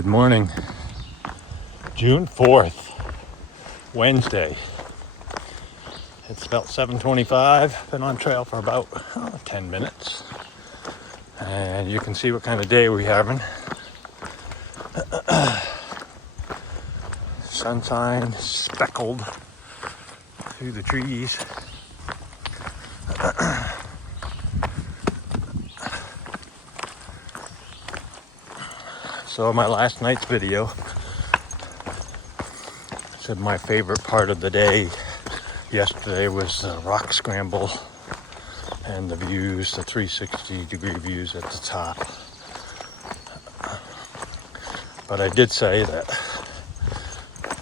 Good morning. June 4th, Wednesday. It's about 7:25. Been on trail for about 10 minutes. And you can see what kind of day we're having. Sunshine speckled through the trees. So my last night's video said my favorite part of the day yesterday was the rock scramble and the views, the 360-degree views at the top. But I did say that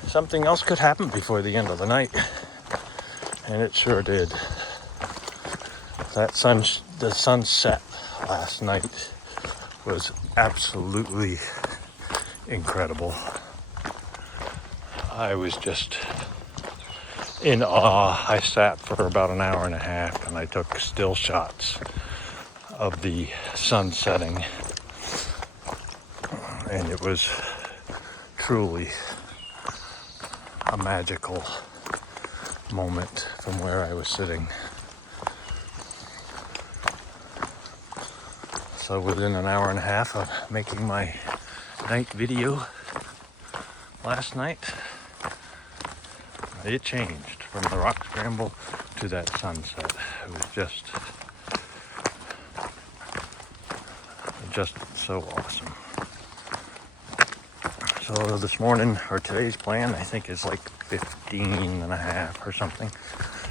something else could happen before the end of the night, and it sure did. The sunset last night was absolutely incredible. I was just in awe. I sat for about an hour and a half and I took still shots of the sun setting, and it was truly a magical moment from where I was sitting. So within an hour and a half of making my night video last night, it changed from the rock scramble to that sunset. It was just so awesome. So this morning, or today's plan, I think is like 15 and a half or something.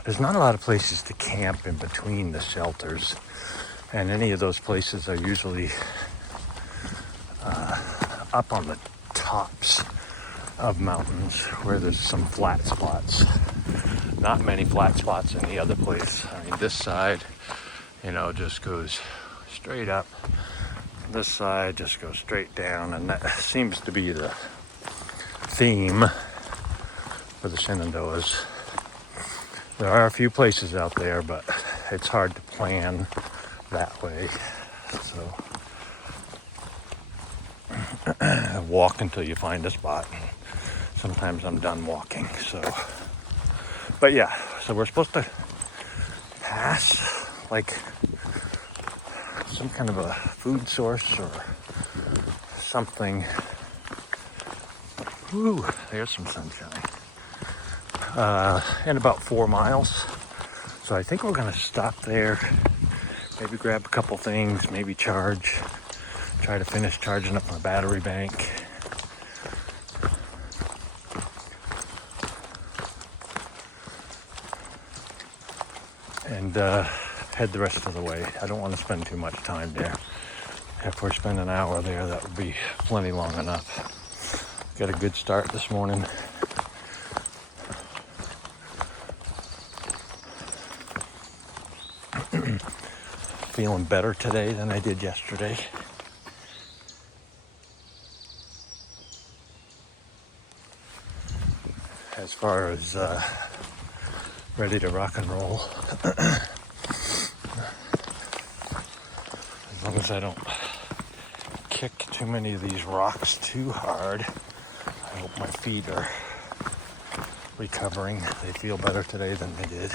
There's not a lot of places to camp in between the shelters, and any of those places are usually up on the tops of mountains where there's some flat spots. Not many flat spots in the other place. I mean, this side, just goes straight up. This side just goes straight down, and that seems to be the theme for the Shenandoahs. There are a few places out there, but it's hard to plan that way. So walk until you find a spot. Sometimes I'm done walking. But yeah, so we're supposed to pass like some kind of a food source or something. Woo, there's some sunshine. In about 4 miles. So I think we're gonna stop there, maybe grab a couple things, maybe try to finish charging up my battery bank. And head the rest of the way. I don't want to spend too much time there. If we're spending an hour there, that would be plenty long enough. Got a good start this morning. Feeling better today than I did yesterday. As far as ready to rock and roll. As long as I don't kick too many of these rocks too hard, I hope my feet are recovering. They feel better today than they did.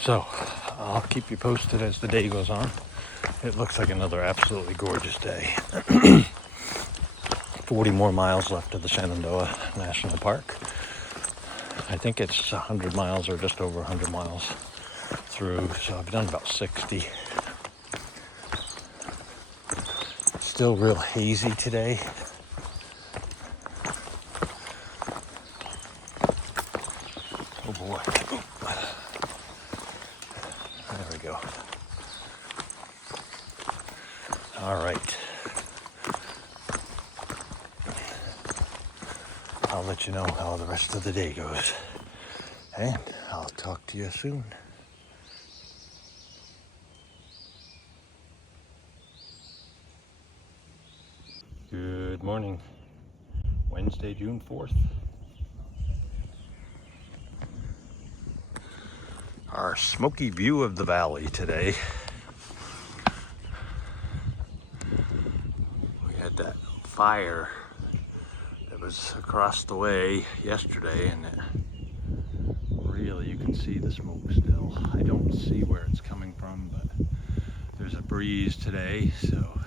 So, I'll keep you posted as the day goes on. It looks like another absolutely gorgeous day. 40 more miles left of the Shenandoah National Park. I think it's 100 miles or just over 100 miles through, so I've done about 60. Still real hazy today. Oh boy. There we go. All right. I'll let you know how the rest of the day goes. And I'll talk to you soon. Good morning. Wednesday, June 4th. our smoky view of the valley today. We had that fire that was across the way yesterday, and really you can see the smoke still. I don't see where it's coming from, but there's a breeze today, so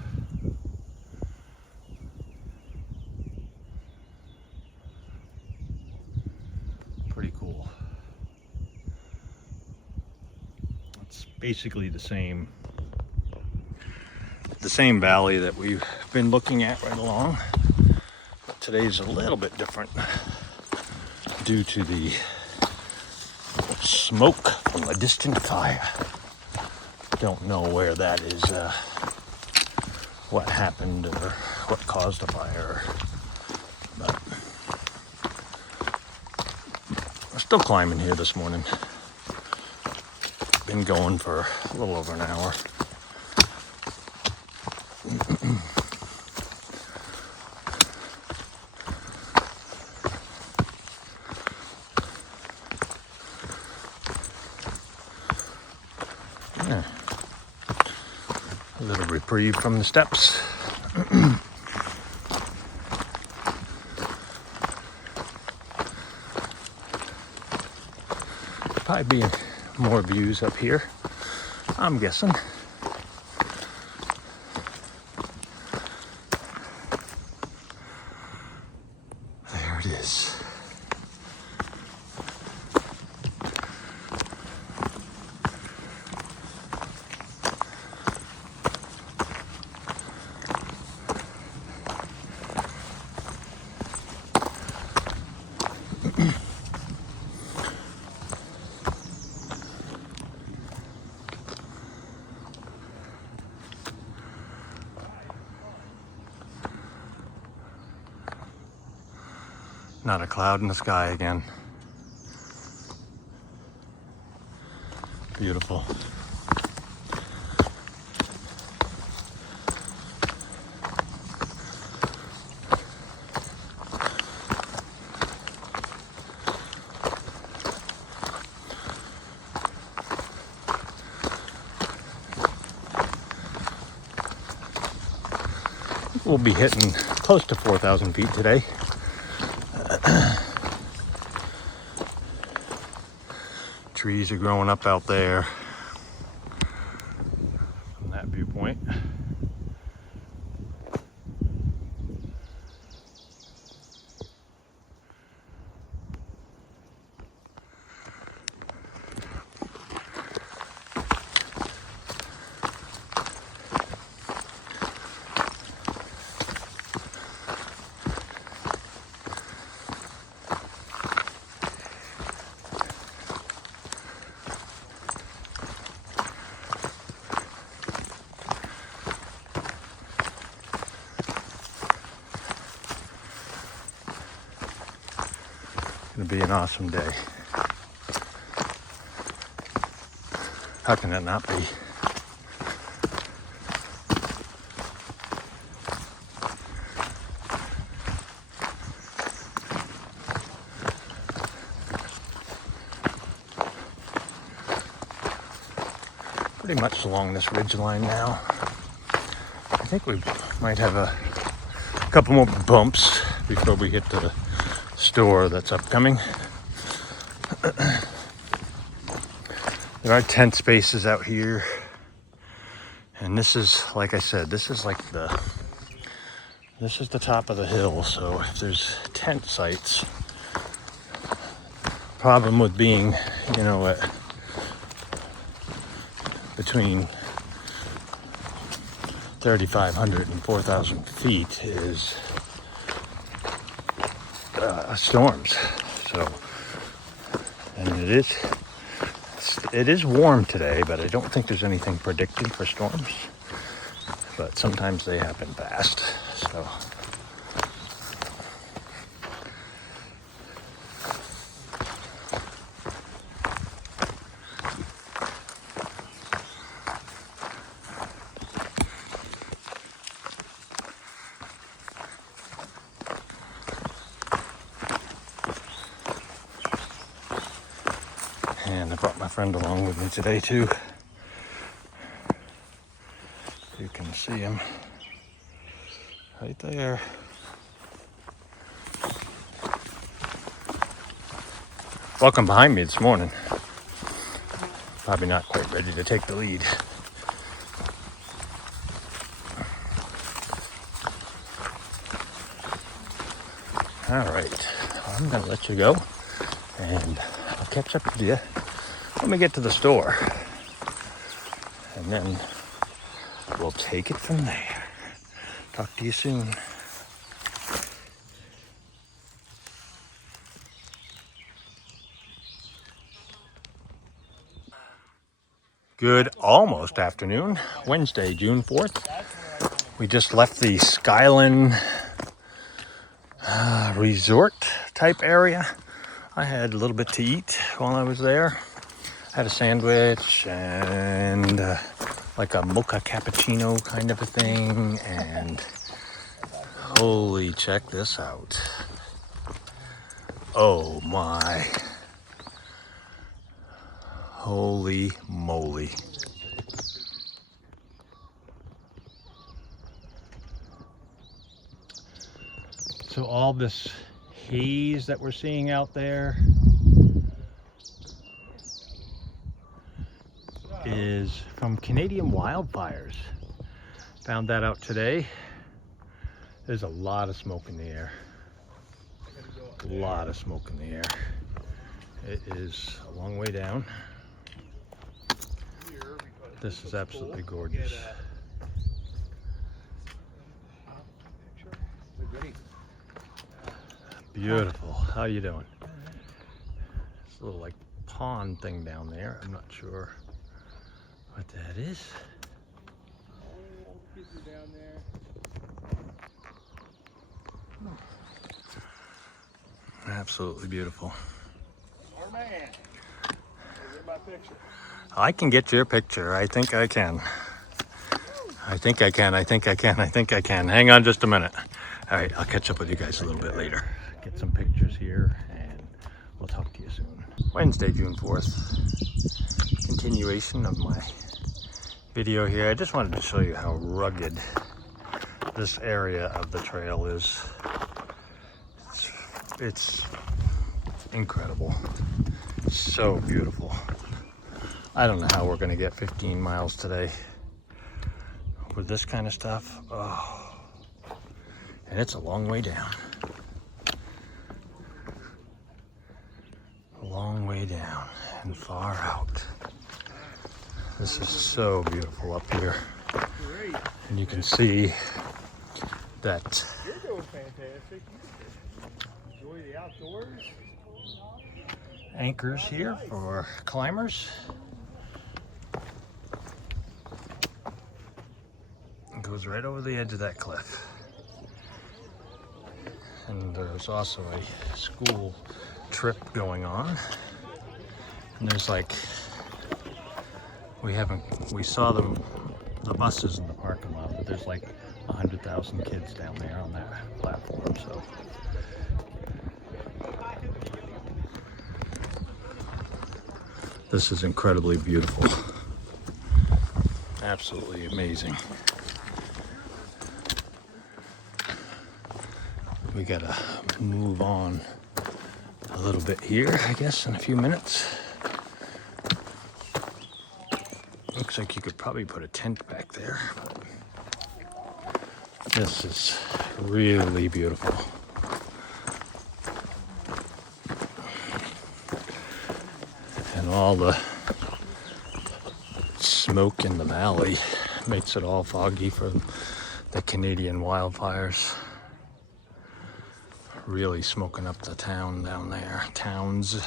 pretty cool. It's basically the same valley that we've been looking at right along, but today's a little bit different due to the smoke from a distant fire. Don't know where that is, what happened or what caused the fire, but we're still climbing here this morning. Been going for a little over an hour. Yeah. A little reprieve from the steps. Probably be more views up here, I'm guessing. There it is. Not a cloud in the sky again. Beautiful. We'll be hitting close to 4,000 feet today. Trees are growing up out there from that viewpoint. It'll be an awesome day. How can it not be? Pretty much along this ridge line now. I think we might have a couple more bumps before we hit the store that's upcoming. There are tent spaces out here, and this is, like I said, this is the top of the hill, so if there's tent sites, problem with being, you know, at between 3,500 and 4,000 feet is storms. So, and it is warm today, but I don't think there's anything predicted for storms. But sometimes they happen fast. So. And I brought my friend along with me today too. You can see him right there. Walking behind me this morning. Probably not quite ready to take the lead. All right, I'm gonna let you go and I'll catch up with you when we get to the store. And then we'll take it from there. Talk to you soon. Good almost afternoon, Wednesday, June 4th. We just left the Skyline resort type area. I had a little bit to eat while I was there. Had a sandwich and like a mocha cappuccino kind of a thing. And holy, check this out. Oh my. Holy moly. So all this haze that we're seeing out there is from Canadian wildfires. Found that out today. There's a lot of smoke in the air. A lot of smoke in the air. It is a long way down. This is absolutely gorgeous. Beautiful. How you doing? It's a little like pond thing down there. I'm not sure what that is. Absolutely beautiful. I can get your picture. I think I can. I think I can. Hang on just a minute. All right, I'll catch up with you guys a little bit later. Get some pictures here and we'll talk to you soon. Wednesday, June 4th. Continuation of my video here. I just wanted to show you how rugged this area of the trail is. It's incredible. So beautiful. I don't know how we're gonna get 15 miles today with this kind of stuff. Oh, and it's a long way down. A long way down and far out. This is so beautiful up here. And you can see that you're doing fantastic. Enjoy the outdoors. Anchors here for climbers. It goes right over the edge of that cliff. And there's also a school trip going on. And there's like, we saw the buses in the parking lot, but there's like 100,000 kids down there on that platform, so. This is incredibly beautiful. Absolutely amazing. We gotta move on a little bit here, I guess, in a few minutes. Looks like you could probably put a tent back there. This is really beautiful. And all the smoke in the valley makes it all foggy from the Canadian wildfires. Really smoking up the town down there, towns.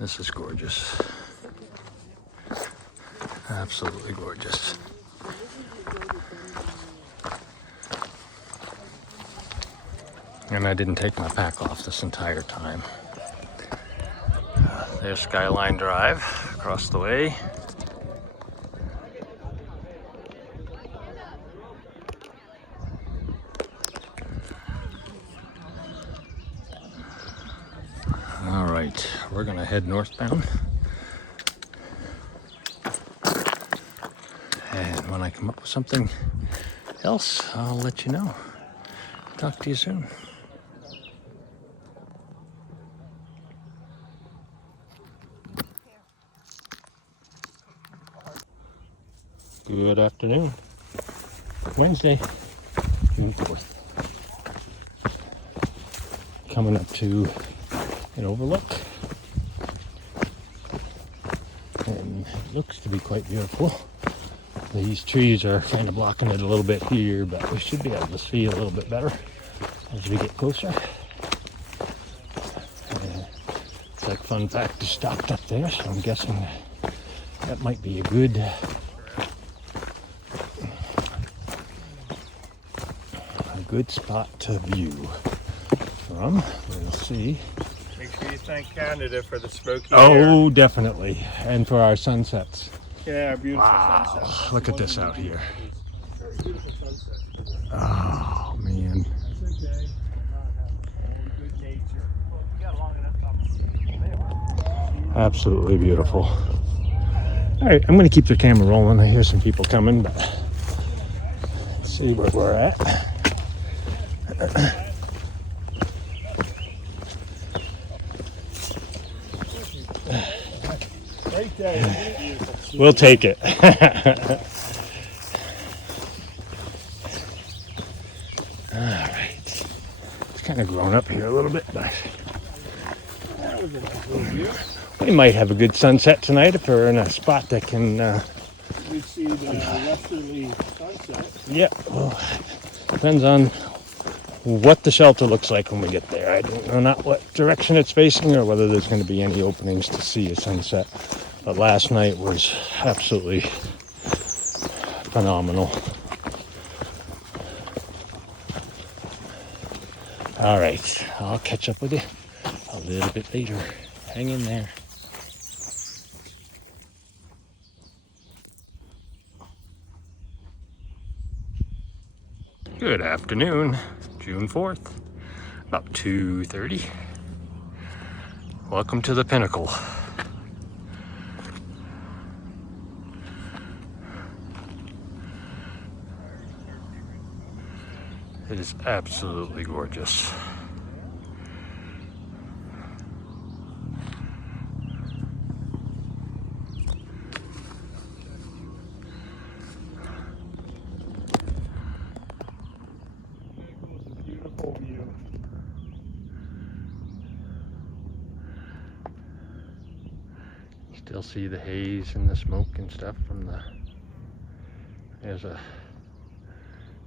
This is gorgeous. Absolutely gorgeous. And I didn't take my pack off this entire time. There's Skyline Drive across the way. right, we're gonna head northbound. And when I come up with something else, I'll let you know. Talk to you soon. Good afternoon. Wednesday, June 4th. Coming up to an overlook. And it looks to be quite beautiful. These trees are kind of blocking it a little bit here, but we should be able to see a little bit better as we get closer. It's like fun fact is stopped up there, so I'm guessing that might be a good spot to view from. We'll see. Make sure you thank Canada for the smoky air. Oh, definitely. And for our sunsets. Yeah, beautiful Wow. sunset. Look at this out here. Very beautiful sunset. Oh, man. That's okay. Not have all good nature. Well, you got long enough. Absolutely beautiful. All right, I'm going to keep the camera rolling. I hear some people coming, but let's see where we're at. Great day. Beautiful. We'll take it. All right. It's kind of grown up here a little bit, but That was a nice little view. we might have a good sunset tonight if we're in a spot that can. We see the westerly sunset. Yeah, well, depends on what the shelter looks like when we get there. I don't know not what direction it's facing or whether there's going to be any openings to see a sunset. But last night was absolutely phenomenal. All right, I'll catch up with you a little bit later. Hang in there. Good afternoon, June 4th, about 2:30. Welcome to the pinnacle. It is absolutely gorgeous. Beautiful view. Still see the haze and the smoke and stuff from the, there's a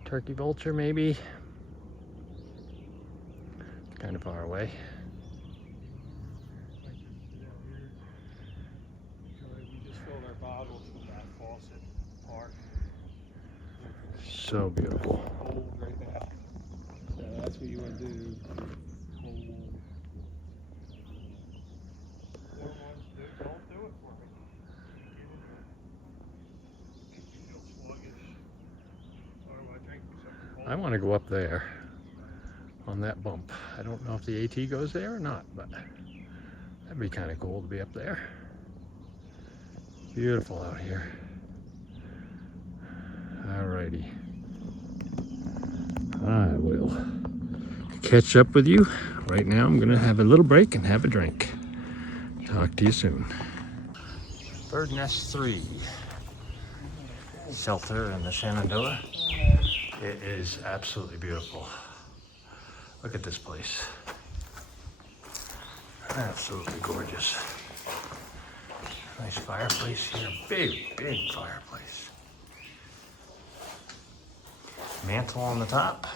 turkey vulture maybe. It's kind of far away. We just filled our bottles from that faucet park. So beautiful. Cold right now. So that's what you want to do. Cold. Warm ones don't do it for me. Make me feel sluggish. Or am I drinking something cold? I want to go up there on that bump. I don't know if the AT goes there or not, but that'd be kind of cool to be up there. Beautiful out here. Alrighty. I will catch up with you. Right now I'm gonna have a little break and have a drink. Talk to you soon. Bird Nest 3 shelter in the Shenandoah. It is absolutely beautiful. Look at this place. Absolutely gorgeous. Nice fireplace here. Big, big fireplace. Mantle on the top.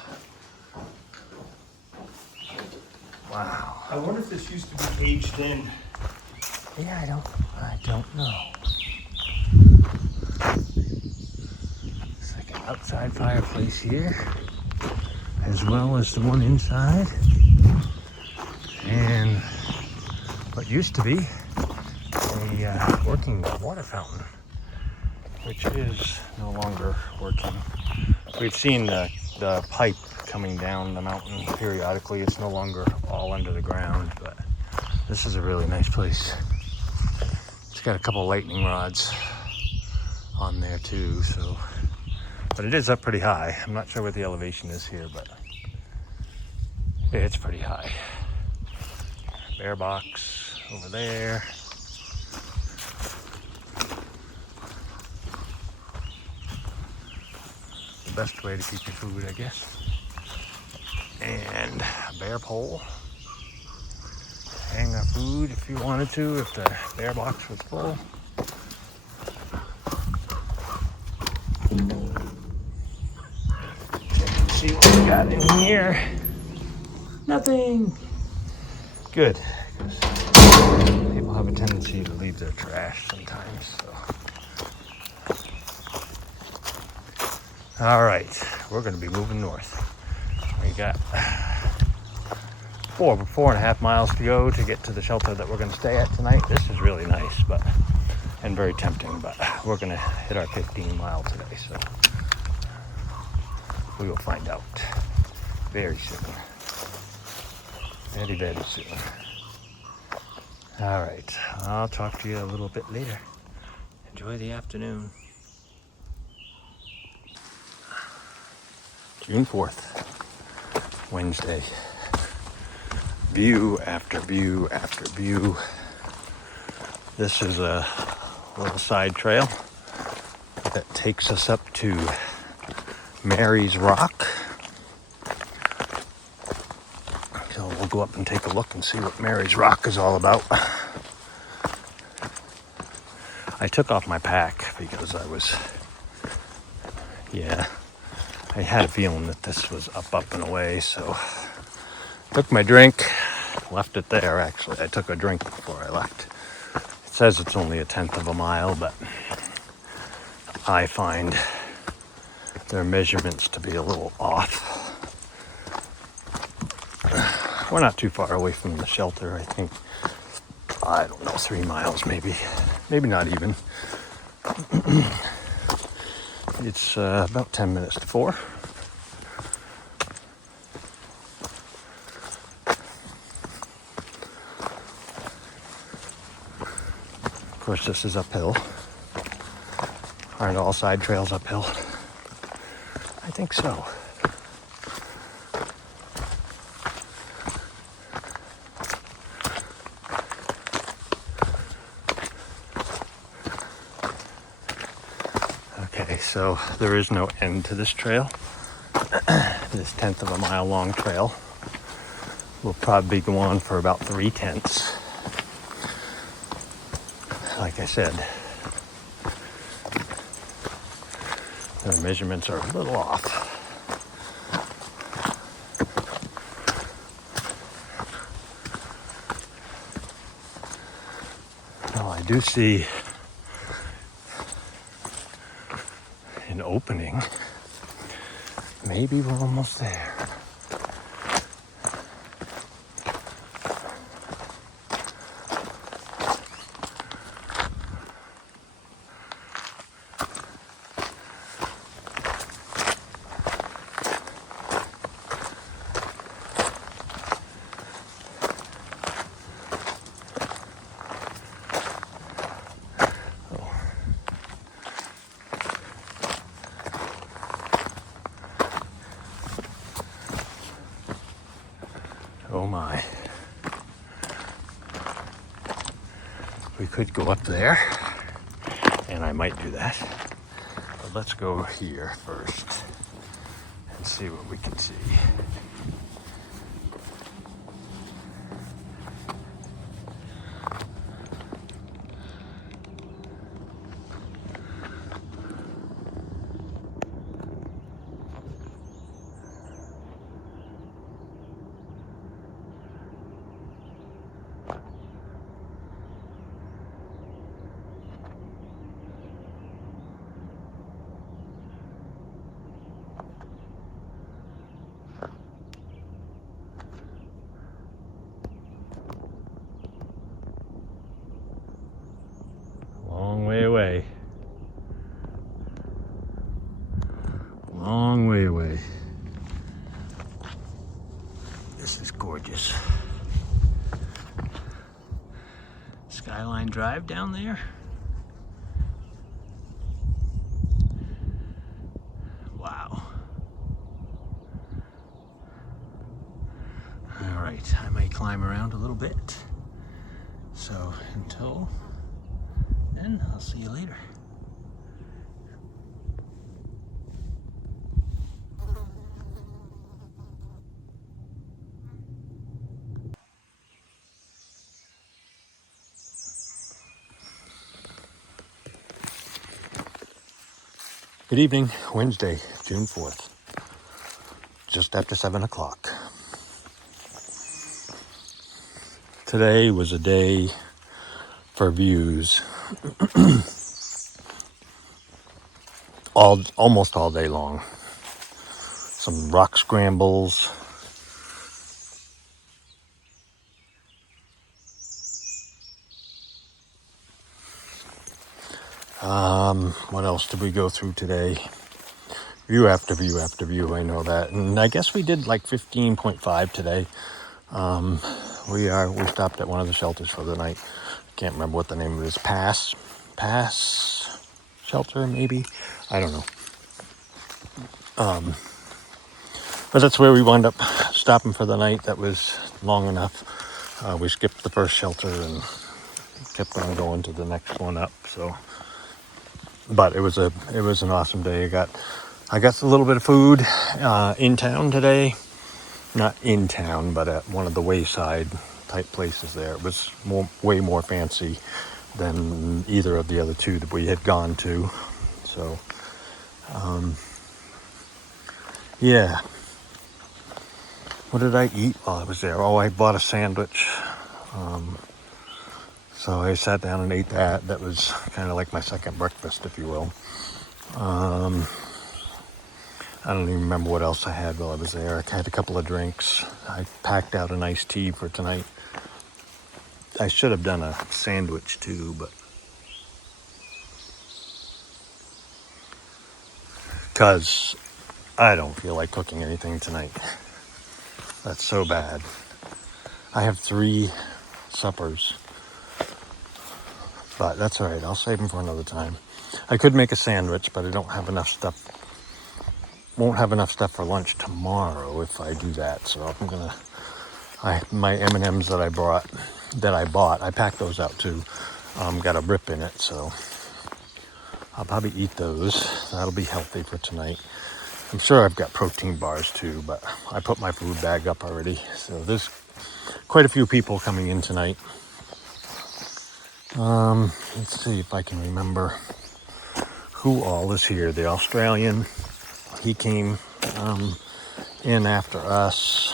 Wow. I wonder if this used to be caged in. Yeah, I don't know. It's like an outside fireplace here, as well as the one inside. And what used to be a working water fountain, which is no longer working. We've seen the pipe coming down the mountain periodically. It's no longer all under the ground, but This is a really nice place. It's got a couple lightning rods on there too, so. But it is up pretty high. I'm not sure what the elevation is here, but it's pretty high. Bear box over there. The best way to keep your food, I guess. And a bear pole. Hang our food if you wanted to, if the bear box was full. See what we got in here. Nothing. Good. People have a tendency to leave their trash sometimes. So. All right, we're going to be moving north. We got 4.5 miles to go to get to the shelter that we're going to stay at tonight. This is really nice, and very tempting, but we're going to hit our 15 mile today, so we will find out very soon. Very, very soon. All right, I'll talk to you a little bit later. Enjoy the afternoon. June 4th, Wednesday. View after view after view. This is a little side trail that takes us up to Mary's Rock. So we'll go up and take a look and see what Mary's Rock is all about. I took off my pack because I had a feeling that this was up and away, so took my drink, left it there actually. I took a drink before I left. It says it's only 1/10 of a mile, but I find their measurements to be a little off. We're not too far away from the shelter, I think. I don't know, 3 miles maybe. Maybe not even. It's about 10 minutes to 4. Of course, this is uphill. Aren't all side trails uphill? I think so. Okay, so there is no end to this trail. This 1/10 of a mile long trail will probably go on for about 3/10. Like I said, the measurements are a little off. Well, I do see an opening. Maybe we're almost there. Oh my. We could go up there, and I might do that. But let's go here first and see what we can see. Skyline Drive down there. Wow. All right, I might climb around a little bit. So until then, I'll see you later. Good evening, Wednesday, June 4th, just after 7 o'clock. Today was a day for views, almost all day long. Some rock scrambles, what else did we go through today? View after view after view, I know that. And I guess we did like 15.5 today. We stopped at one of the shelters for the night. Can't remember what the name of it is. Pass shelter, maybe? I don't know. But that's where we wound up stopping for the night. That was long enough. We skipped the first shelter and kept on going to the next one up. So, but it was an awesome day. I got a little bit of food in town today. Not in town, but at one of the wayside type places there. It was way more fancy than either of the other two that we had gone to. So, yeah. What did I eat while I was there? Oh, I bought a sandwich. So I sat down and ate that. That was kind of like my second breakfast, if you will. I don't even remember what else I had while I was there. I had a couple of drinks. I packed out an iced tea for tonight. I should have done a sandwich too, but because I don't feel like cooking anything tonight. That's so bad. I have 3 suppers, but that's all right. I'll save them for another time. I could make a sandwich, but I don't have enough stuff. Won't have enough stuff for lunch tomorrow if I do that. So I'm gonna. My M&Ms that I bought, I packed those out too. Got a rip in it, so I'll probably eat those. That'll be healthy for tonight. I'm sure I've got protein bars too, but I put my food bag up already. So there's quite a few people coming in tonight. Let's see if I can remember who all is here. The Australian, he came in after us.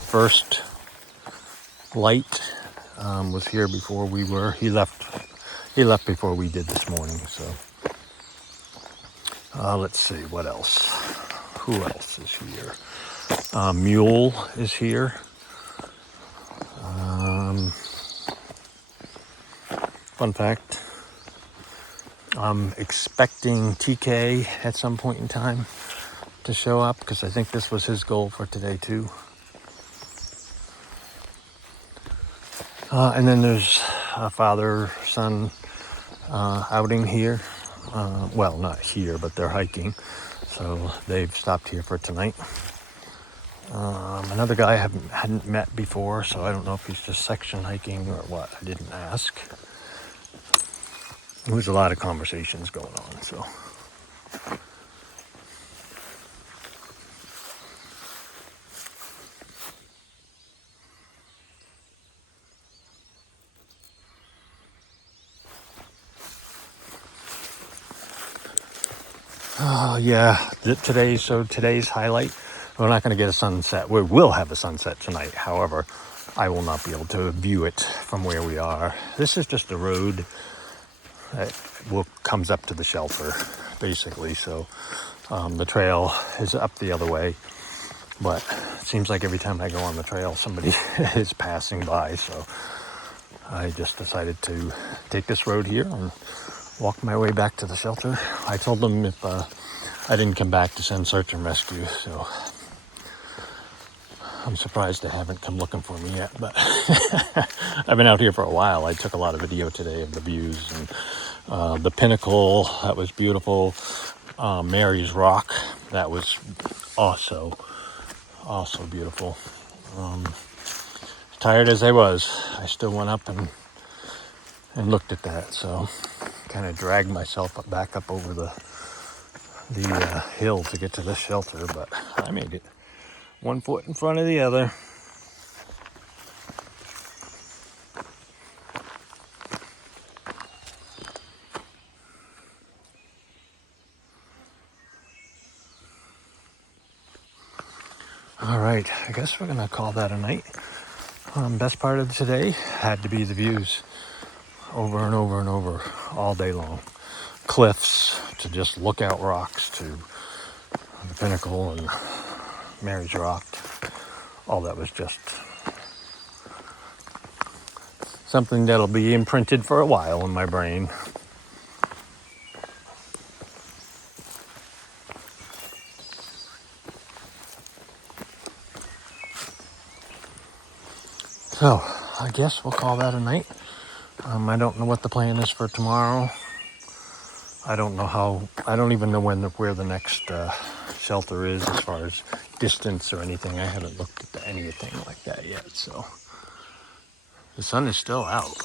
First Light was here before we were. He left before we did this morning. So let's see what else. Who else is here? Mule is here. Fun fact. I'm expecting TK at some point in time to show up because I think this was his goal for today too. And then there's a father-son outing here. Well, not here, but they're hiking. So they've stopped here for tonight. Another guy I hadn't met before, so I don't know if he's just section hiking or what. I didn't ask. There was a lot of conversations going on, so. Oh, yeah. Today's highlight, we're not going to get a sunset. We will have a sunset tonight. However, I will not be able to view it from where we are. This is just a road that comes up to the shelter, basically. So the trail is up the other way. But it seems like every time I go on the trail, somebody is passing by. So I just decided to take this road here and walk my way back to the shelter. I told them if I didn't come back to send search and rescue. So I'm surprised they haven't come looking for me yet, but I've been out here for a while. I took a lot of video today of the views and the pinnacle, that was beautiful. Mary's Rock, that was also beautiful. Tired as I was, I still went up and looked at that, so kind of dragged myself back up over the hill to get to the shelter, but I made it. One foot in front of the other. All right, I guess we're gonna call that a night. Best part of today had to be the views, over and over and over, all day long. Cliffs to just look out, rocks to the pinnacle and Mary's Rock. All that was just something that'll be imprinted for a while in my brain. So I guess we'll call that a night. I don't know what the plan is for tomorrow. I don't even know where the next shelter is as far as distance or anything. I haven't looked at anything like that yet, so the sun is still out.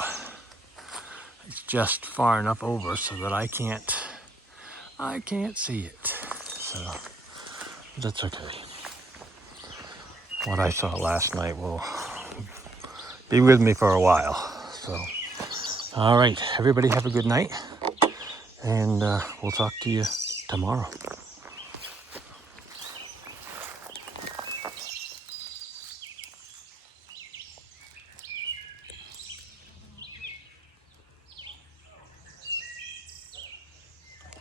It's just far enough over so that I can't see it. So that's okay. What I saw last night will be with me for a while. So, all right, everybody have a good night, and we'll talk to you tomorrow.